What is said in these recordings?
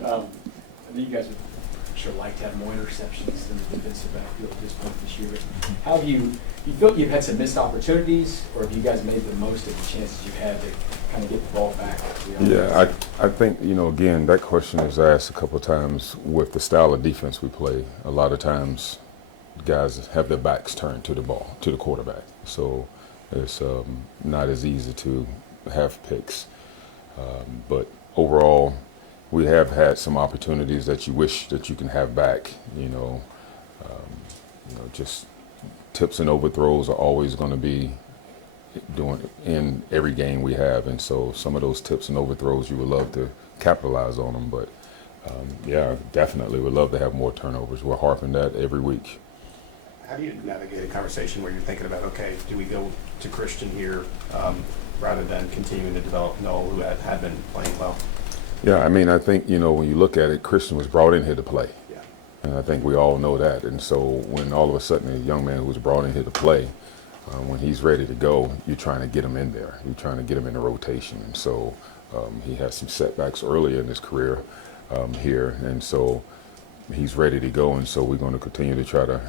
Coach. I know you guys would sure like to have more interceptions than the defensive backfield at this point this year, but how have you feel you've had some missed opportunities, or have you guys made the most of the chances you've had to kind of get the ball back? Yeah, I think, again, that question is asked a couple of times with the style of defense we play. A lot of times guys have their backs turned to the ball, to the quarterback. So it's not as easy to have picks. But overall, we have had some opportunities that you wish that you can have back. Just tips and overthrows are always going to be doing in every game we have, and so some of those tips and overthrows you would love to capitalize on them. But yeah, definitely would love to have more turnovers. We're harping that every week. How do you navigate a conversation where you're thinking about, okay, do we go to Christian here rather than continuing to develop Noel, who had been playing well? Yeah, I mean, I think, when you look at it, Christian was brought in here to play. Yeah. And I think we all know that. And so when all of a sudden a young man who was brought in here to play, when he's ready to go, you're trying to get him in there. You're trying to get him in the rotation. And so he had some setbacks earlier in his career here. And so he's ready to go. And so we're going to continue to try to,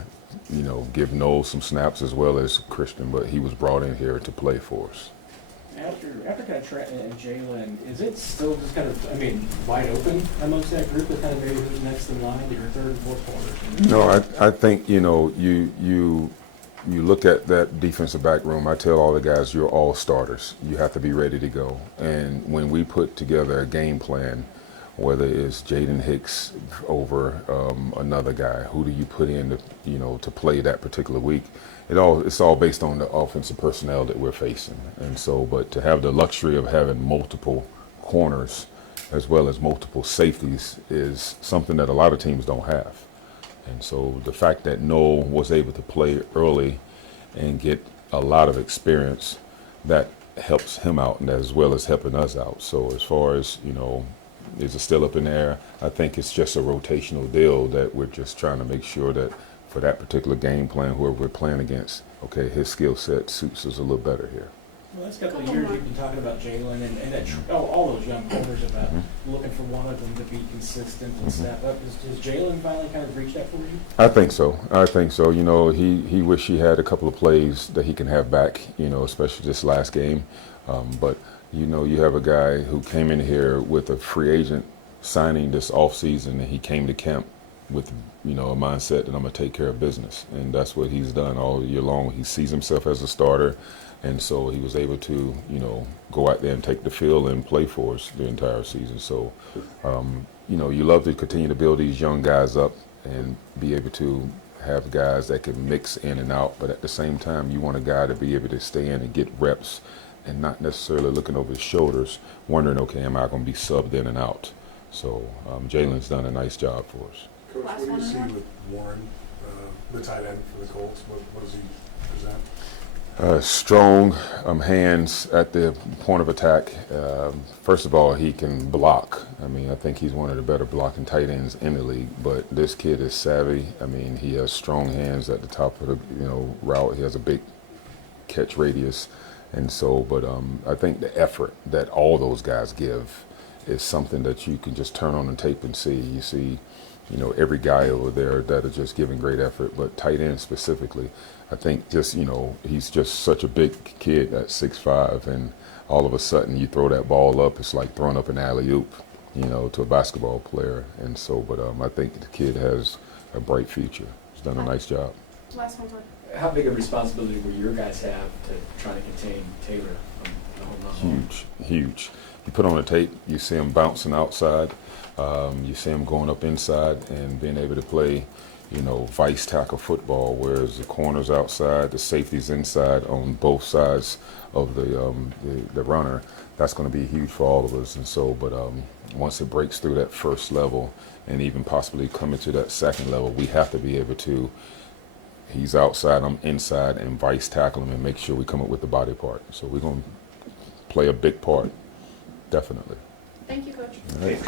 give Noel some snaps as well as Christian. But he was brought in here to play for us. After kind of Trent and Jalen, is it still just kind of, wide open amongst that group of kind of maybe who's next in line to your third and fourth corners? No, I think, you look at that defensive back room, I tell all the guys, you're all starters. You have to be ready to go. And when we put together a game plan, whether it's Jaden Hicks over another guy, who do you put in to play that particular week? It's all based on the offensive personnel that we're facing. And so, but to have the luxury of having multiple corners as well as multiple safeties is something that a lot of teams don't have. And so the fact that Noel was able to play early and get a lot of experience, that helps him out and as well as helping us out. So as far as, is it still up in the air? I think it's just a rotational deal that we're just trying to make sure that for that particular game plan, whoever we're playing against, okay, his skill set suits us a little better here. Well, last couple of years you've been talking about Jalen and that all those young corners about looking for one of them to be consistent and step up. Has Jalen finally kind of reached that for you? I think so. He wished he had a couple of plays that he can have back, especially this last game. But you have a guy who came in here with a free agent signing this offseason, and he came to camp with a mindset that I'm going to take care of business. And that's what he's done all year long. He sees himself as a starter. And so he was able to, go out there and take the field and play for us the entire season. So, you love to continue to build these young guys up and be able to have guys that can mix in and out. But at the same time, you want a guy to be able to stay in and get reps and not necessarily looking over his shoulders, wondering, okay, am I going to be subbed in and out? So Jalen's done a nice job for us. Coach, what do you see with Warren, the tight end for the Colts? What does he present? Strong hands at the point of attack. First of all, he can block. I think he's one of the better blocking tight ends in the league. But this kid is savvy. He has strong hands at the top of the route. He has a big catch radius, and so. But I think the effort that all those guys give is something that you can just turn on the tape and see. You see, every guy over there that is just giving great effort. But tight end specifically, I think just, he's just such a big kid at 6'5", and all of a sudden you throw that ball up, it's like throwing up an alley-oop, to a basketball player. And so, but I think the kid has a bright future. He's done a nice job. Last one, Todd. How big a responsibility will your guys have to try to contain Taylor from the whole line? Huge. You put on the tape, you see him bouncing outside, you see him going up inside and being able to play, vice tackle football, whereas the corner's outside, the safety's inside on both sides of the runner. That's going to be huge for all of us. And so, but once it breaks through that first level and even possibly coming to that second level, we have to be able to, he's outside, I'm inside, and vice tackle him and make sure we come up with the body part. So we're going to play a big part, definitely. Thank you, Coach. All right.